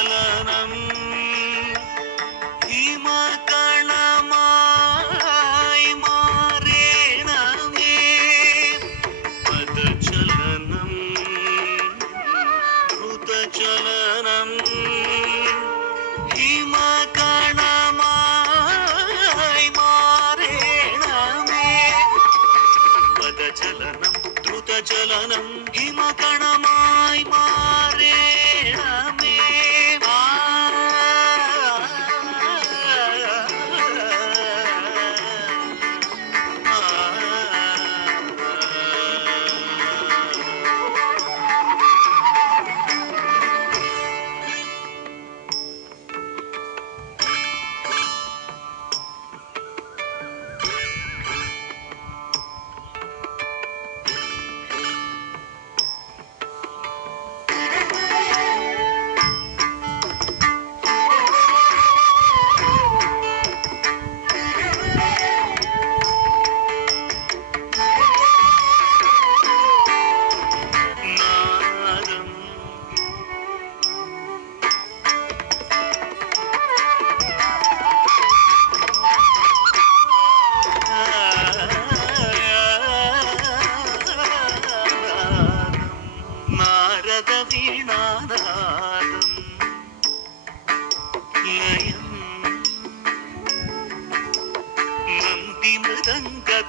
पदचलनं हिमकणमायि मारेण मे पदचलनं द्रुतचलनं हिमकणमायि मारेण मे पदचलनं द्रुतचलनं हिमकणमायि मारेण मे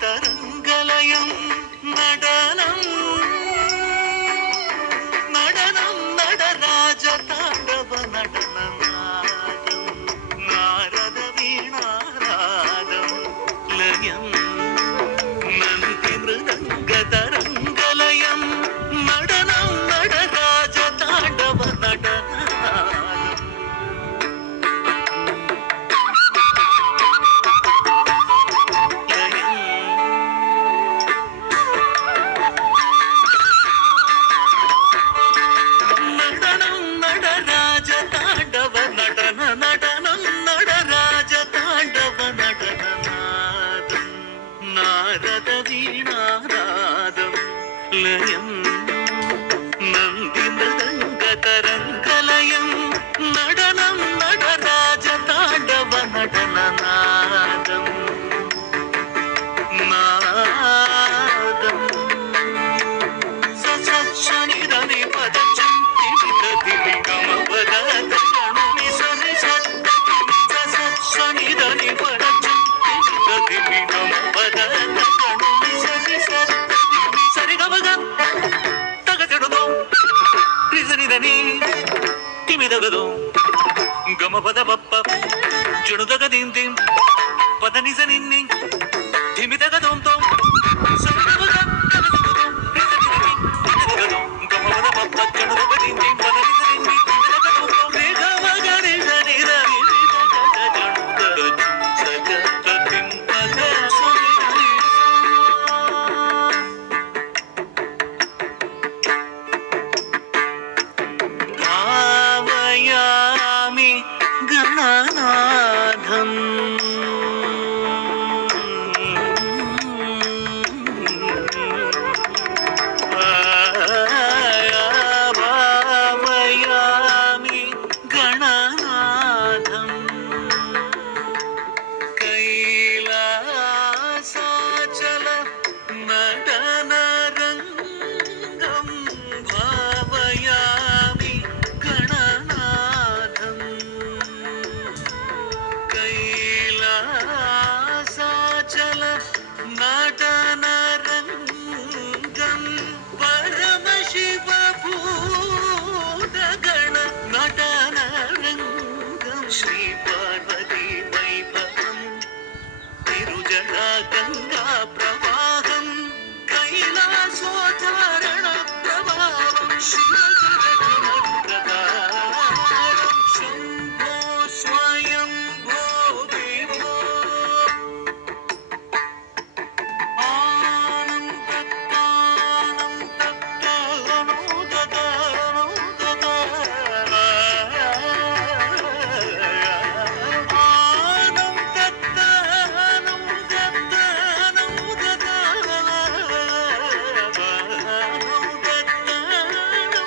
तरंगलयं നടനം നടനം നടരാജ താണ്ഡവ നടനനാദം നാരദ വീണാനാദം ലയം നന്ദി മൃദംഗ തരംഗലയം നടനം നടരാജ താണ്ഡവ നടനനാദം നാരദ വീണാനാദം ലയം നന്ദി മൃദംഗ തരംഗലയം നടനം നടരാജ താണ്ഡവ നടനനാദം നാദം സസക്ഷനിധനി പദചന്തി വിദതി ഗമപദ തണുനി സരി സത്തതി സസക്ഷനിധനി പദചന്തി വിദതി ഗമപദ തണുനി സരി സത്തതി സരി ഗമഗ തഗചടുദോ രിസനിധനി ತಿಮಿದಗದು ಗಮಪದ ಪಪ್ಪ ಜುಣುದಗದಿಂದಿ ಪದನಿಸ ನಿನ್ನಿ ತಿಮಿದಗದೊಂತೋ ಸರಿಗಮಗ ತಗದುದು ರಿಸನಿಧನಿ ತಿಮಿದಗದು ಗಮಪದ ಪಪ್ಪ ಜುಣುದಗದಿಂದಿ ಪದನಿಸ ನಿನ್ನಿ ತಿಮಿದಗದೊಂತೋ ರೇಗಮಗ ರಿಸನಿಧನಿ ಜುಣುದಗ ಸಜತ ತಿಂಪದ भावयामि गणनाथम् भावयामि गणनाथम् कैलासाचल नटनरङ्गं भावयामि गणनाथम् कैलासाचल नटनरङ्गं परमशिवभूतगण नटनरङ्गं श्रीपार्वती वैभवम् तिरुजटा गङ्गा प्रवाहं कैलासोद्धारण प्रभावं शिवगुरुप्रदानं शम्भो स्वयंभो विभो आनं तत्तानं तत्तानो ददानो ददानो आनं तत्तानो ददानो ददानो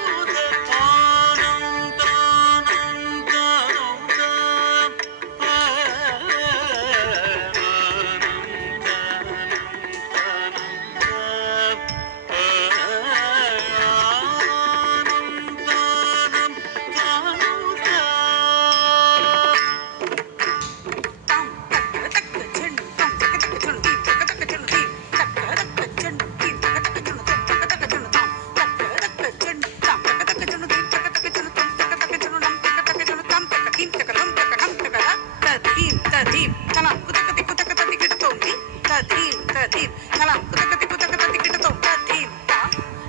తదీం తలం కుతకతి కుతకతి కిటతోంది తదీం తదీం తలం కుతకతి కుతకతి కిటతోం తదీం తా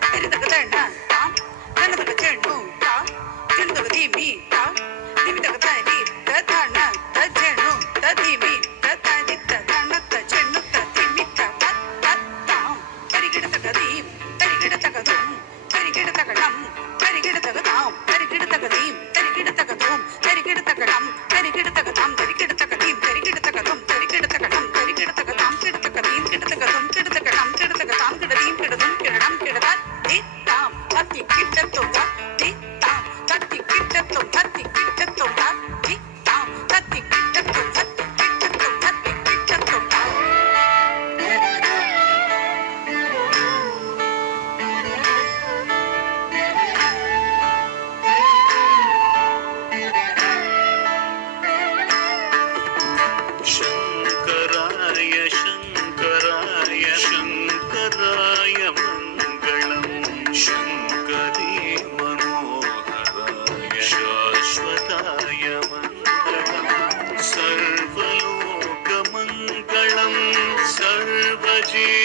తిరిదగదణ తా కనదగ చెణు తా తిరిదగదీమి తా తిమిదగదని తదన తజెణు తదీమి తదని తదన తజెణు తదీమి తద తత్తా తరిగిడతగదీం తరిగిడతగదుం తరిగిడతగడం తరిగిడతగదాం తరిగిడతగదీం తరిగిడతగదుం తరిగిడతగడం తరిగిడతగదాం తరిగిడతగదీం తరిగిడతగదుం తరిగిడతగడం తరిగిడతగదాం కిడతగదీం కిడతగదుం కిడతగడం కిడతగదాం కిడదీం కిడదుం కిడడం కిడద తిత్తాం తత్తి కిట్టతొంగ తిత్తాం తత్తి కిట్టతొం తత్తి కిట్టతొంగ తిత్తాం తత్తి కిట్టతొం తత్తి కిట్టతొం తత్తి కిట్టతొంగ शङ्कराय शङ्कराय शङ्कराय मङ्गलम् शङ्करी मनोहराय शाश्वताय मङ्गलम् सर्वलोकमङ्गलम् सर्वजीव